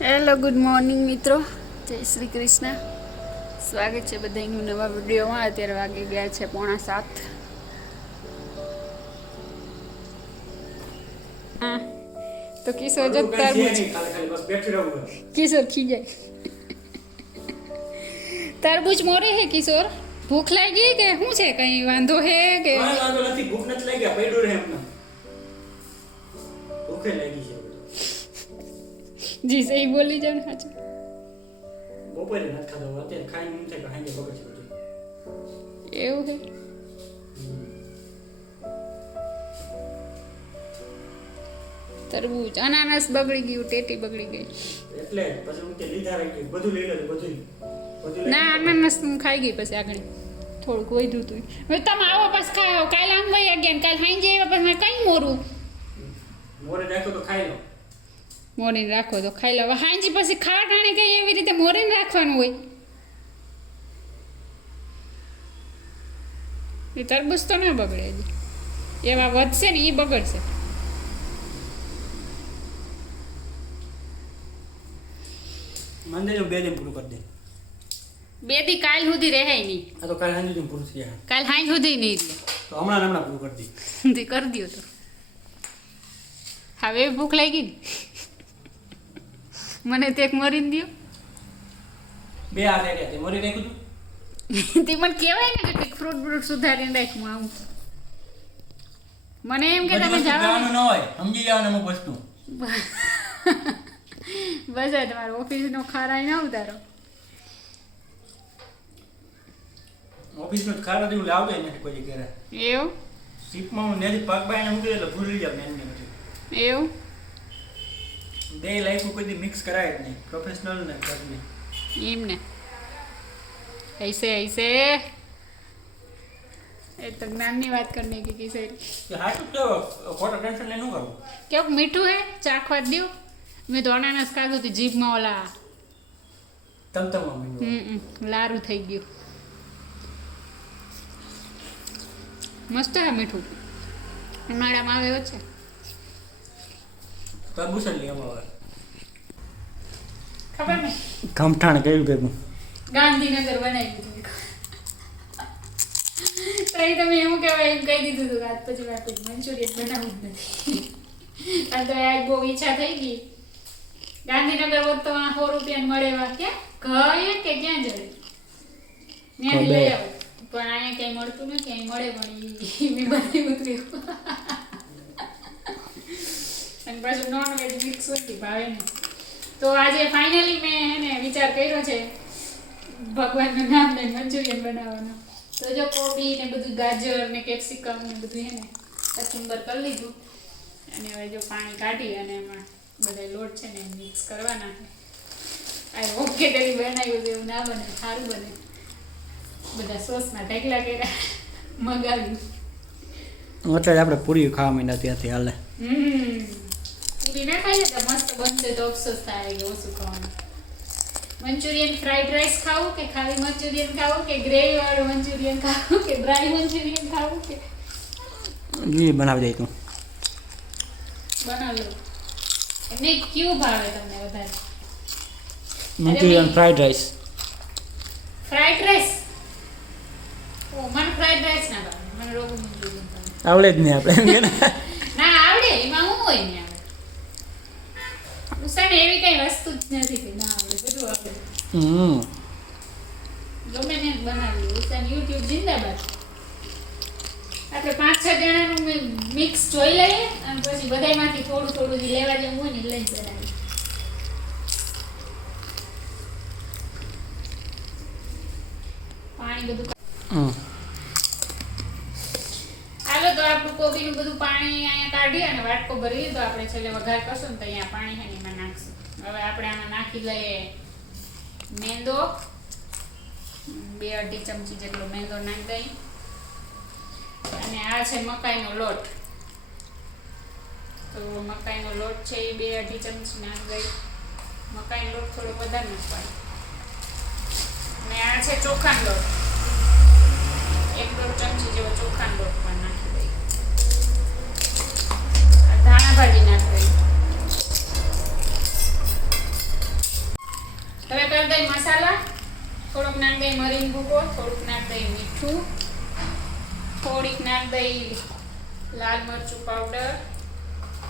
Hello good morning મિત્રો, જય શ્રી કૃષ્ણ. સ્વાગત છે બધાનું નવા વિડીયોમાં. અત્યારે વાગી ગયા છે 6:45. હા તો કિશોર જો તરબૂચ કિશોર ખીજાય. તરબૂચ મોરે હે કિશોર, ભૂખ લાગી કે શું છે? કઈ વાંધો હે કે વાંધો નથી? ભૂખ નથી લાગી, પડ્યું રહે એમને. ભૂખે લાગી છે જી સહી બોલી જાવ ને સાચું. બપોરે નથી ખાધો, અત્યારે ખાઈને એમ થાય કે હાંજે બગડશે બધું. એવું છે. તરબૂચ, અનાનસ બગડી ગયું, ટેટી બગડી ગઈ. એટલે પછી હું તે લીધા રાખી, બધું લઈ લે, બધું ના અનાનસ હું ખાઈ ગઈ. પછી આગળ થોડુંક વધ્યું હતું. હવે તમે આવો પછી ખાઓ. કાલે આમ વહી ગયા, કાલે સાંજે આવ્યા પછી મેં કઈ મોરું મોરે રાખો તો ખાઈ લો. મોરીને રાખો તો ખાઈ લો. હવે સાંજે પછી ખાટાણે કઈ એવી રીતે મોરીને રાખવાનું હોય. એ તરબૂચ તો ના બગડે, હજી એવા વધશે ને એ બગડશે. મંદિર 2 દિન પૂરું કરી દે. 2 દી કાલ સુધી રહે નહીં. આ તો કાલે સાંજે દિન પૂરું થઈ જાય. કાલ સાંજ સુધી નહીં રહે તો હમણાં પૂરું કરી દે. તે કરી દો તો. હવે ભૂખ લાગી ને મને તે મરીને દો. 2 આ રહ્યા તે મોરી નાખ્યું તું. તે મને કહેવાય ને કે ફ્રૂટ સુધારીને રાખું આવું. મને એમ કે તમે જવાનું ન હોય, સમજી જવાનું અમુક વસ્તુ. બસ તમારો ઓફિસનો ખારાઈ ના ઉતારો. ઓફિસનો ખારા જેવું લાવતો નથી કોઈ ઘરે. એવું સીપમાં હું નેથી પગ બાઈને મૂકી દે એટલે ભૂલી જાવ ને એવું બે લાઈફ કોઈ દી મિક્સ કરાય જ નહીં, પ્રોફેશનલ ને ઘરની એમ ને. ऐसे ऐसे એ તો જ્ઞાનની વાત કરને કે કિસે હાટું તો ખોટા ટેન્શન લઈને શું કરું. કેવું મીઠું હે? ચાખવા જ દ્યો. મેં તો અનાનસ ખાધું હતું, જીભમાં ઓલા તમતમમાં લારું થઈ ગયું. મસ્ત હે મીઠું. ઉનાળામાં આવે છે. તરબૂચ લઈ આવો. ખબર નહીં કમઠાણ કેવું ભેગું ગાંધીનગર બનાવી દીધું. તો એ તમે એવું કહેવાય એમ કહી દીધું હતું. રાત પછી વાત મંચુરિયન બનાવવું જ નથી. કારણ તો આજ બહુ ઈચ્છા થઈ ગઈ. ગાંધીનગર હોત તો 100 રૂપિયા મળે. ક્યાં ગયા કે ક્યાં જડે ત્યાંથી લઈ આવો. પણ અહીંયા ક્યાંય મળતું નથી. અહીં મળે પણ મેં બનાવી ઉતર્યું. અને પાછું નોનવેજ મિક્સ હોય ભાવે નહીં. તો આજે ફાઇનલી મેં એને વિચાર કર્યો છે ભગવાનનું નામ લઈને મંચુરિયન બનાવવાનો. તો જો કોબી ને બધું, ગાજર ને કેપ્સિકમ ને બધું હે ને કચુંબર કરી લીધું. અને હવે જો પાણી કાઢી અને એમાં બધા લોટ છે ને મિક્સ કરવાના છે. આ ઓકે તેની બનાવ્યું તો એવું ના બને, સારું બને. બધા સોસના ઢેકલા કર્યા, મગાવ્યું. એટલે આપણે પૂરી ખાવા માંડ્યા ત્યાંથી હાલે. પૂરી ના ખાઈએ તો મસ્ત બનશે તો અફસોસ થાય કે ઓછું ખાવાનું. મંચુરિયન ફ્રાઈડ રાઈસ ખાવું કે ખાલી મંચુરિયન ખાવું કે ગ્રેવી વાળું મંચુરિયન ખાવું કે ડ્રાય મંચુરિયન ખાવું કે એ બનાવી દે તું. બનાવ લો. એમને ક્યું ભાવે તમને વધારે? Manchurian fried rice. Fried rice? ઓ મને ફ્રાઈડ રાઈસ ના ભાવે, મને રોગું મંચુરિયન ભાવે. આવડે જ નહીં આપણે. ના આવડે, એમાં હું હોય ને આવડે. ઉસાને એવી કઈ વસ્તુ જ નથી કે ના આવડે, બધું આવડે. ગમે ને બનાવી ઉસાને યુટ્યુબ જિંદાબાદ. આપણે 5-6 જણાનું મિક્સ જોઈ લઈએ અને પછી બધાયમાંથી થોડું થોડું જે લેવા જેવું હોય ને લઈને બનાવીએ. પાણી બધું હાલો તો આપણું કોબીનું બધું પાણી અહીંયા કાઢી અને વાટકો ભરી તો આપણે છેલ્લે વઘાર કરશું ને તો અહીંયા પાણી છે ને એમાં નાખશું. હવે આપણે આમાં નાખી લઈએ મેંદો. 2-2.5 ચમચી જેટલો મેંદો નાખી દઈએ. અને આ છે મકાઈનો લોટ. તો મકાઈનો લોટ છે એ 2-2.5 ચમચી નાખી દઈએ. મકાઈનો લોટ થોડો વધારે નાખવાનો. અને આ છે ચોખાનો લોટ. 1-1.5 ચમચી જેવો ચોખાનો લોટ પણ નાખી દઈએ. ધાણા ભાજી નાખી દઈએ. હવે કરી દઈ મસાલા. થોડુંક નાખ દઈ મરીન ભૂકો, થોડુંક નાખ દઈ મીઠું, થોડીક નાખ દઈ લાલ મરચું પાવડર,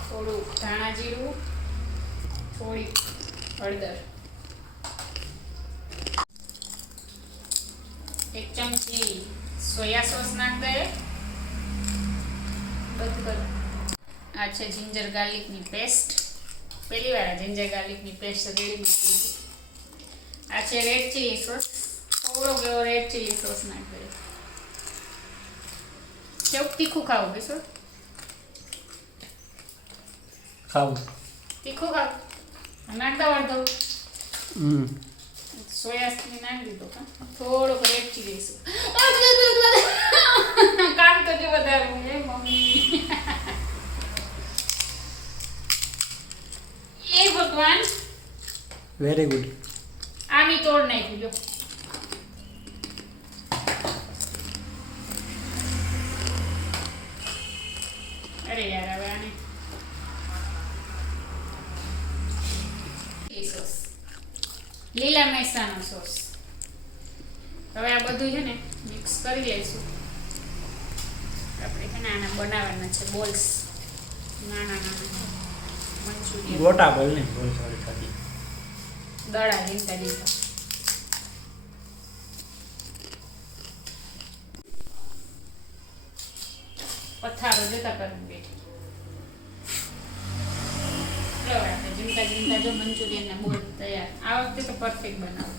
થોડુંક ધાણા જીરું, થોડીક હળદર, 1 ચમચી સોયા સોસ નાખ દે. બધું આ છે જિંજર ગાર્લિકની પેસ્ટ. પહેલી વાર જિંજર ગાર્લિકની પેસ્ટ રેડી મૂકી. આ છે રેડ ચીલી સોસ. થોડો એવો રેડ ચીલી સોસ નાખ દે. કેવું તીખું ખાવું કિશોર? ખાવું. તીખું ખાવું? નાખ દો અડધો. સોયા સોસ નાખ દીધો. થોડોક રેડ ચીલી સોસ. કામ તો જો વધારે હે મમ્મી. એ ભગવાન, વેરી ગુડ. આની તોડ નાખ્યું જો. અરે યાર હવે આને સોસ, લીલા મરચાંનો સોસ. હવે આ બધું છે ને મિક્સ કરી લઈશું. આપણે છે ને આના બનાવવાના છે બોલ્સ, નાના નાના મંચુરિયન. ગોટા બોલ ને બોલ સોરી ખાતી. દડા લીંટા લીંટા. પથારો જતા કરું બેઠી. આપણે જીમતા જીમતા જો મંચુરિયનના બોલ તૈયાર. આ વખતે તો પરફેક્ટ બનાવું.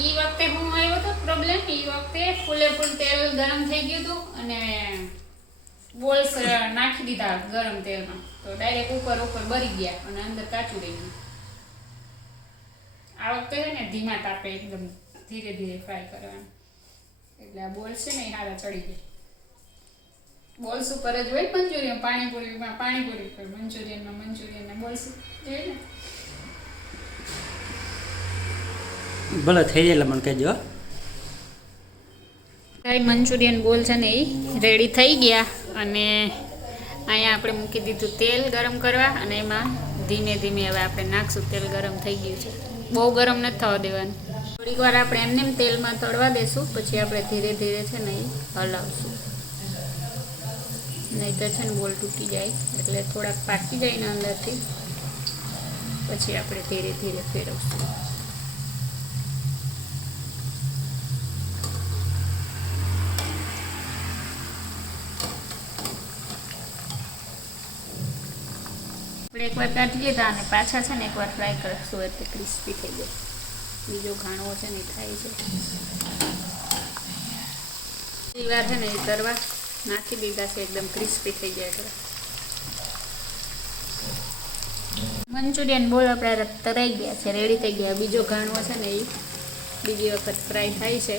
ઈ વખતે હું આવ્યો હતો પ્રોબ્લેમ. ઈ વખતે ફૂલે ફૂલ તેલ ગરમ થઈ ગયું હતું અને બોલ્સ નાખી દીધા ગરમ તેલમાં, તો ડાયરેક્ટ ઉપર બરી ગયા અને અંદર કાચું રહી ગયું. આ વખતે છે ને ધીમા તાપે એકદમ ધીરે ધીરે ફ્રાય કરવાનું, એટલે આ બોલ્સ છે ને એ સારા ચડી જાય. બોલ્સ ઉપર જ હોય મંચુરિયન. પાણીપુરીમાં પાણીપુરી ઉપર, મંચુરિયનમાં મંચુરિયનના બોલ્સ જોઈએ ને. ભલે થઈ જાય એટલે મને કહેજો. મંચુરિયન બોલ છે ને એ રેડી થઈ ગયા અને અહીંયા આપણે મૂકી દીધું તેલ ગરમ કરવા અને એમાં ધીમે ધીમે હવે આપણે નાખશું. તેલ ગરમ થઈ ગયું છે, બહુ ગરમ નથી થવા દેવાનું. થોડીક વાર આપણે એમને તેલમાં તળવા દેશું, પછી આપણે ધીરે ધીરે છે ને એ હલાવશું. નહીં તો છે ને બોલ તૂટી જાય, એટલે થોડાક પાકી જાય ને અંદરથી, પછી આપણે ધીરે ધીરે ફેરવશું. આપણે એકવાર કાઢી લીધા અને પાછા છે ને એકવાર ફ્રાય કરશું એટલે ક્રિસ્પી થઈ જાય. બીજો ઘાણો છે ને થાય છે. એ વાર છે ને એ તરવા નાખી દીધા છે, એકદમ ક્રિસ્પી થઈ જાય. એટલે મંચુરિયન બોલ આપણે તરાઈ ગયા છે, રેડી થઈ ગયા. બીજો ઘાણો છે ને એ બીજી વખત ફ્રાય થાય છે.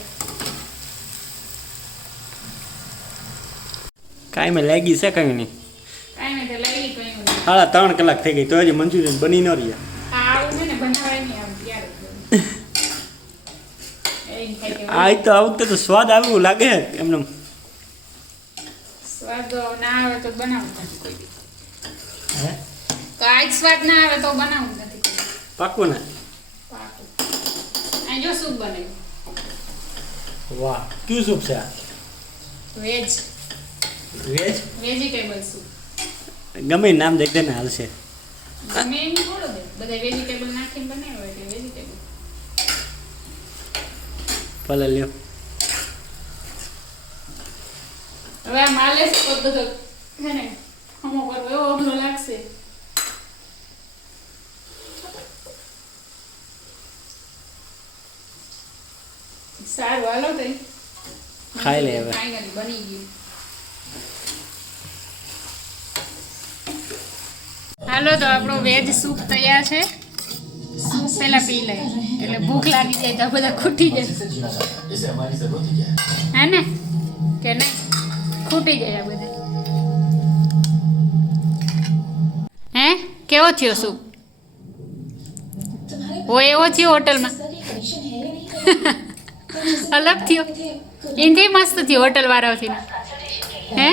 કાંઈ મેં લાગી છે કંઈ નહીં. કાંઈ નહીં તો લાગી કંઈ નહીં. 3.5 કલાક થઈ ગઈ તો હજી મંચુરિયન બની ન રહ્યા. આવું છે ને બનાવાય નહીં આવું ત્યારે. આ તો આ વખતે તો સ્વાદ આવ્યું લાગે એમને. સ્વાદ ના આવે તો બનાવવું નથી કોઈ દી. હે કાંઈ જ સ્વાદ ના આવે તો બનાવવું નથી કોઈ દી. પાકું ને? પાકું. અહીં જો સૂપ બનાવ્યું. વાહ, કયું સૂપ છે આ? Veg veg vegetable soup. ગમે એ નામ દેખ દે ને હાલશે. ગમે એમ થોડો દે, બધા વેજીટેબલ નાખીને બનાવ્યો એટલે વેજીટેબલ. ભલે લ્યો. હવે આ માલે છે તો બધો હે ને હમો કરવો એવો અઘરો લાગશે. સારું હાલો તઈ ખાઈ લે હવે. ફાઇનલી બની ગયું. હાલો તો આપણો વેજ સૂપ તૈયાર છે. સૂપ પહેલા પી લે એટલે ભૂખ લાગી જાય તો બધા ખૂટી જાય. હે ને કે નહીં? ખૂટી જાય આ બધા. હે કેવો થયો સૂપ? હોય એવો થયો હોટલમાં? અલગ થયો? એનથી મસ્ત થયો હોટલ વાળાથી. હે